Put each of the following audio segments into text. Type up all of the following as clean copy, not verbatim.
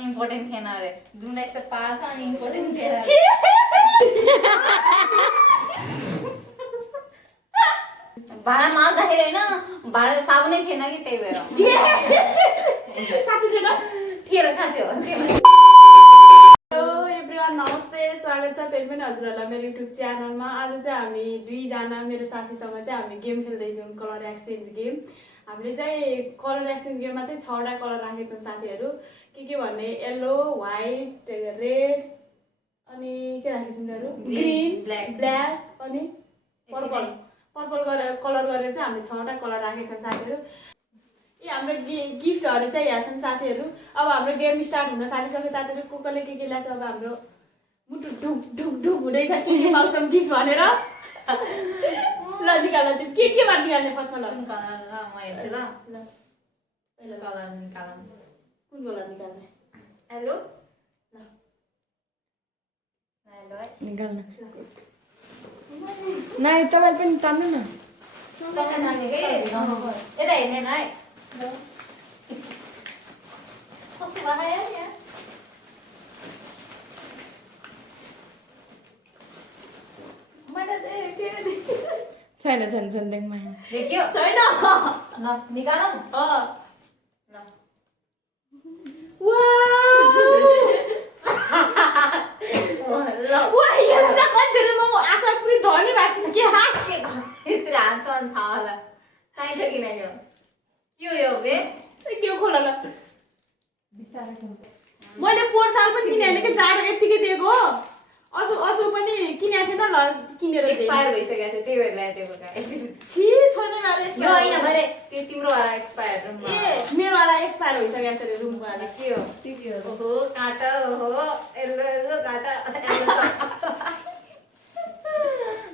Important थिएन अरे दुलाई त पाल्छ अनि इम्पोर्टेन्ट थिएन भाडा माग्दाखेरि होइन भाडा साबुनै थिएन कि त्यही भएर थिएन कहाँ थियो हेलो एभ्रिवान नमस्ते स्वागत छ फेरि पनि हजुरहरूलाई मेरो युट्युब च्यानलमा। आज चाहिँ हामी दुईजना मेरो साथीसँग चाहिँ हामी गेम खेल्दैछौँ, कलर एक्सचेन्ज गेम। हामीले चाहिँ कलर एक्सचेन्ज गेममा चाहिँ 6वटा कलर राखेछौँ साथीहरू। के भन्ने येल्लो व्हाइट रेड अनि के राखेछौँ तिनीहरू ग्रीन ब्ल्याक अनि पर्पल गरेर कलर गरेर चाहिँ हामीले 6वटा कलर राखेछौँ साथीहरू। हाम्रो गिफ्टहरू चाहिँ यहाँ छन् साथीहरू। अब हाम्रो गेम स्टार्ट हुन थालिसक्यो साथीहरू। कसले के ल्याएको छ अब हाम्रो मुटु ढुक ढुक ढुक हुँदैछ के पाउँछौँ गिफ्ट भनेर। ल निकाल तिमी के बात निकाल्ने फर्स्टमा? ल कुन कलर ल म हेर्छु ल पहिलो कलर निकालौँ। कुन कलर निकाल्ने? हेलो ल हेलो निकाल्न नाइ तपाईले पनि तान्नु न। यता हेर्ने है कस्तो भयो यहाँ छैन छैन छैन देख्मा देखियो छैन। ल निकालौँ ल यतिर हान्छ अनि थाहा होला चाहिन्छ कि नै यो के हो बे के खोल ल। मैले पोहोर साल पनि किने होइन कि जाडो यतिकै दिएको हो। असु पनि किनेको थिएन ल किनेर एक्सपायर भइसकेको थियो त्यही भएर ल्याएको छि छैन मेरो यो होइन मैले त्यो तिम्रो वाला एक्सपायर ए मेरो वाला एक्सपायर भइसकेको छ रे रुमको वाला। के हो ओहो काटा ओहो यल्लो यल्लो काटा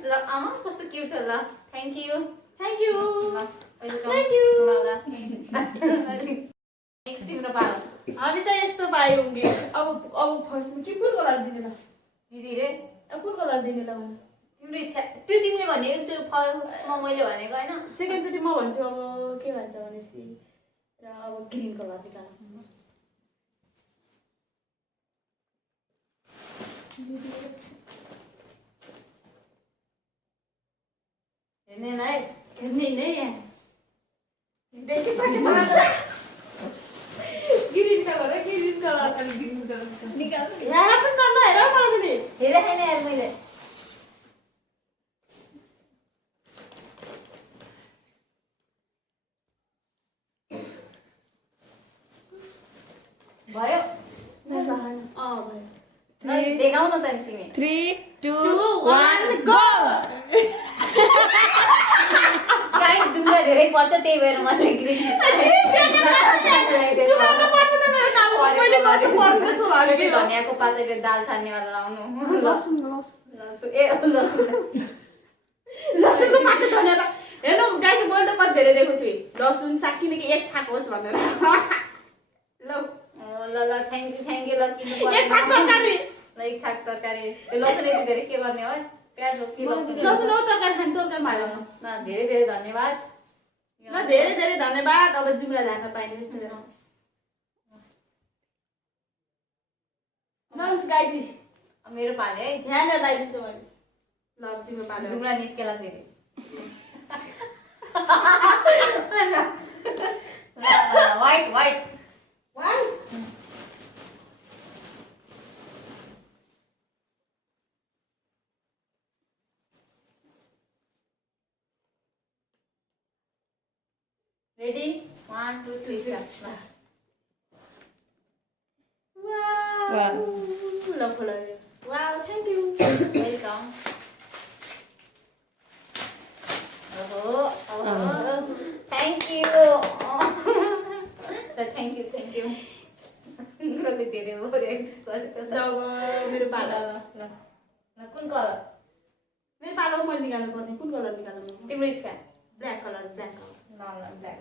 ल आमा कस्तो क्युट छ ल thank you thank you thank you next तिम्रो पालो हामी चाहिँ यस्तो पायौँ कि अब फर्स्ट के कुन कलर दिने ल दिदी रे अब कुन कलर दिने ल भने तिम्रो इच्छा त्यो तिमीले भनेको एकचोटि फर्स्टमा मैले भनेको होइन सेकेन्डचोटि म भन्छु अब के भन्छ भनेपछि र अब ग्रिन कलर निकाल। हेर्ने नै हेर्ने नै यहाँ देखिसक्यो ग्रिन कलर निकाल यहाँ पनि नर्न हेर मलाई पनि हेरे छैन यार मैले भयो देखाउ न त तिमी 3 2 1 गो। गाइस दुःख धेरै पर्छ त्यही भएर मैले ग्रिन धनियाँको पातले दाल छान्नेवाला लाउनु लसुन लसुनको पातो धनिया त हेर्नु गाइस मैले त कति धेरै दिएको छु लसुन साग किनकि एक छाक होस् भनेर। ल ल ल थ्याङ्क यू ल किन्नु एक छाक तरकारी ल एक छाक तरकारी लसुन यति धेरै के गर्ने हो प्याज हो के लसुन हो तरकारी खाने तरकारी हाल्नु ल धेरै धेरै धन्यवाद ल धेरै धेरै धन्यवाद। अब जुम्रा झार्न पाइने नमस् गाइजी मेरो पाले है यहाँनिर लगाइदिन्छु मैले। ल तिम्रो पालो जुम्रा निस्केला फेरि white white white ready 1 2 3 start wow ल खोला वाउ थ्याङ्क यू वेलकम ओहो थ्याङ्क यू थ्याङ्क यू कति धेरै हो अब मेरो पालो ल कुन कलर मेरो पालो मैले निकाल्नु पर्ने कुन कलर निकाल्नु तिम्रो इच्छा ब्ल्याक कलर ल ब्ल्याक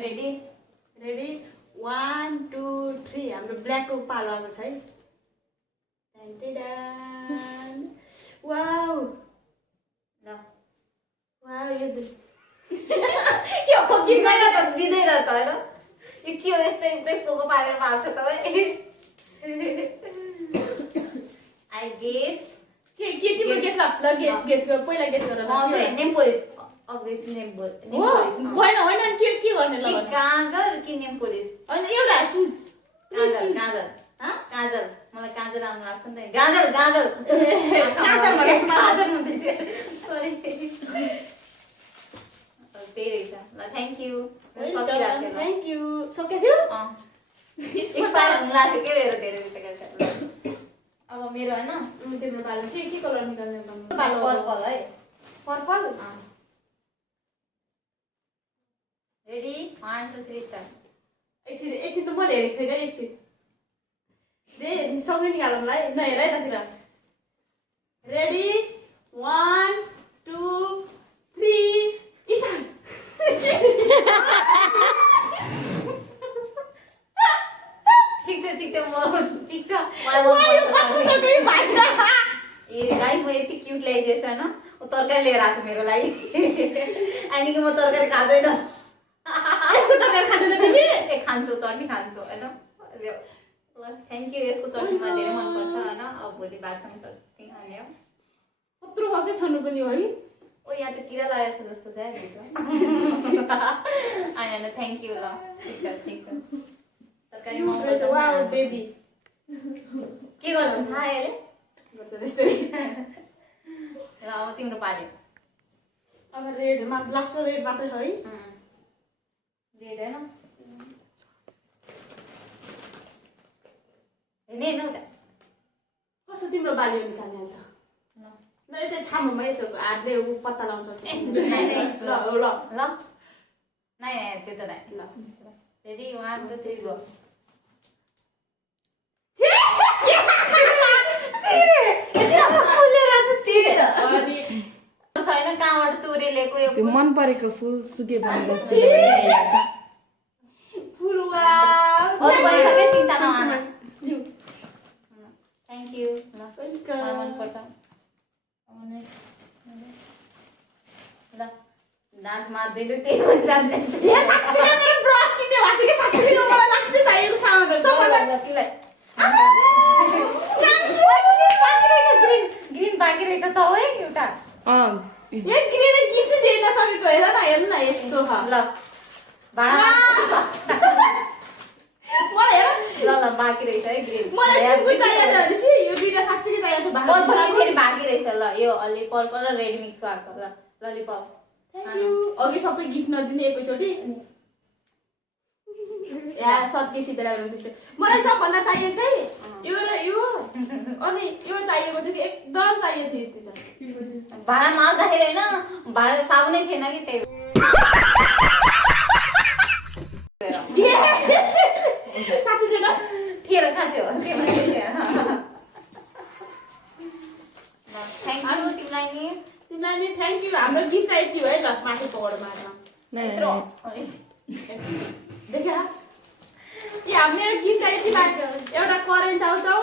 रेडी रेडी 1 2 3 हाम्रो ब्ल्याकको पालो आएको छ है। वाउ ल यो के हो दिँदैन त दिँदैन त होइन यो के हो यस्तो एउटै पोको पारेर पार्छ तपाईँ आई गेस के तिम्रो गेस ल गेस गर पहिला गेस गर name polish obviously name polish होइन होइन के गर्ने ल गाजर कि नेम पोलिस होइन एउटा सुज गाजर गाजर गाजर मलाई गाजर राम्रो लाग्छ नि त गाजर गाजर गाजर सरी त्यही रहेछ ल थ्याङ्क यू सकिरहेको थ्याङ्क यू सक्यो थियो एक्सपायर हुन लाग्यो के हेर धेरै अब मेरो होइन तिम्रो बालो के कलर निकाल्ने पर्पल है पर्पल रेडी 1 2 3 स्टार्ट एकछिन त मैले हेरेको छैन एकछिन दे सँगै निकालौँला है नहेर है ततिर रेडी 1 2 3 स्टार्ट ठिक छ मलाई ए गाइस म यति क्युट ल्याइदिएछु होइन ऊ तरकारी लिएर आएको छ मेरो लागि अनि कि म तरकारी खाँदैन यसको तरकारी खाँदैन तिमी ए खान्छु चटनी खान्छु होइन ल थ्याङ्क यू यसको चटनीमा धेरै मनपर्छ होइन अब भोलि बादसँग चटनी खाने हो कत्रो खालको छनु पनि हो है ओ यहाँ त किरा लागेको छ जस्तो छ होइन थ्याङ्क यू ल ठिक छ तरकारी मनपर्छ वाउ बेबी के गर्छौ थाहा अहिले गर्छ त्यस्तै ल अब तिम्रो पाले अब रेड लास्ट रेड मात्रै छ है रेड होइन हेर्ने हेर्नु त कसो तिम्रो बाली निकाल्ने अन्त ल यो चाहिँ छाममा यसो हातले पत्ता लाउँछ ल ल नाइ त्यो त नाइ ल रेडी 1 2 3 गो छैन कहाँबाट चोरी ल्याएको यो त्यो मन परेको फुल सुके बन्द फुल भइसक्यो चिन्ता नहाना थ्याङ्क यू ल मनपर्छ ल दाँत मार्दैनु त्यही हो दाँतले मेरो ब्रस किन्ने भएको थियो कि साथी मलाई लास्टै चाहिएको सामानहरू सबैलाई ग्रीन बाँकी रहेछ त हो एउटा यो ग्रीन गिफ्ट दिन सकेको हेर न यस्तो छ ल भाडा मलाई हेर ल बाँकी रहेछ है ग्रीन मलाई कुन चाहिएको थियो भनेपछि यो दुईटा साँच्चै चाहिएको थियो पर्पल फेरि बाँकी रहेछ ल यो अलि पर्पल र रेड मिक्स भएको ल ललिपप अघि सबै गिफ्ट नदिने एकैचोटि या सत्केसी त्यसलाई भने त्यस्तै मलाई सबभन्दा चाहिएको चाहिँ यो र यो अनि यो चाहिएको थियो कि एकदम चाहिएको थियो यति त भाडा माग्दाखेरि होइन भाडा साबुनै थिएन कि त्यही साँच्चै छैन थिएर कहाँ थियो थ्याङ्क यू तिमीलाई नि तिमीलाई नि थ्याङ्क यू हाम्रो गिफ्ट चाहिएको थियो है ल माथि पौडमा देखा कि मेरो गिफ्ट चाहिएको थियो एउटा करेन्ट चाउचाउ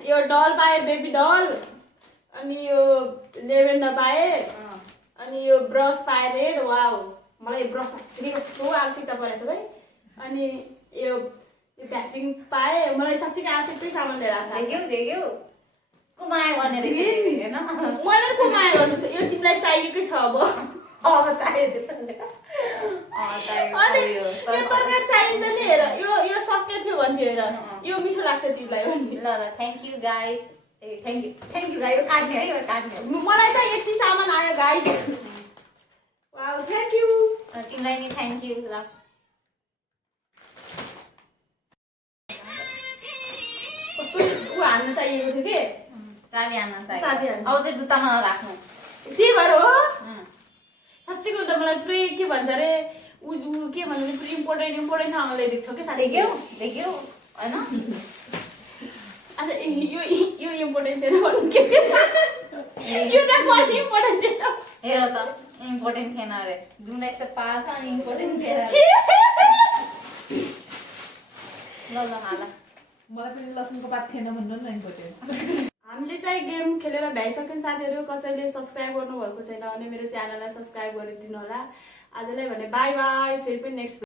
यो डल पाएँ बेबी डल अनि यो लेभेन्डर पाएँ अनि यो ब्रस पाएँ रेड वाउ मलाई ब्रस साँच्चै कस्तो आवश्यकता परेको है अनि यो भ्यास्टिङ पाएँ मलाई साँच्चै आवश्यकै सामान लिएर आएको देख्यौ कुमाया गर्ने रहेछ होइन मलाई कुमाया गर्नु छ यो तिमीलाई चाहिएकै छ अब अनि यो तरकारी चाहिन्छ नि हेर यो सक्ने थियो भन्थ्यो हेर यो मिठो लाग्छ तिमीलाई ल thank you guys thank you guys काट्ने है काट्ने मलाई चाहिँ यति सामान आयो गाइस वाउ थ्याङ्क यू तिमीलाई नि थ्याङ्क यू ल कस्तो ऊ हाल्न चाहिएको थियो कि चाबी हान्न चाबी चाहियो हाल्नु। अब चाहिँ जुत्तामा राख्नु त्यही भएर हो साँच्चैको त मलाई पुरै के भन्छ अरे ऊ के भन्छ भने पुरै इम्पोर्टेन्ट ठाउँमा ल्याइदिएको छ कि साथी देख्यौ होइन अच्छा यो इम्पोर्टेन्ट थिएन भन्नु के यो चाहिँ कति इम्पोर्टेन्ट थिएन हेर त इम्पोर्टेन्ट थिएन अरे जुन यस्तो पाएछ अनि इम्पोर्टेन्ट थिएन ल हाल मलाई पनि लसुनको पात थिएन भन्नु न इम्पोर्टेन्ट हामीले चाहिँ गेम खेलेर भ्याइसक्यौँ साथीहरू। कसैले सब्सक्राइब गर्नुभएको छैन भने मेरो च्यानललाई सब्सक्राइब गरिदिनु होला। आजलाई भने बाई बाई, फेरि पनि नेक्स्ट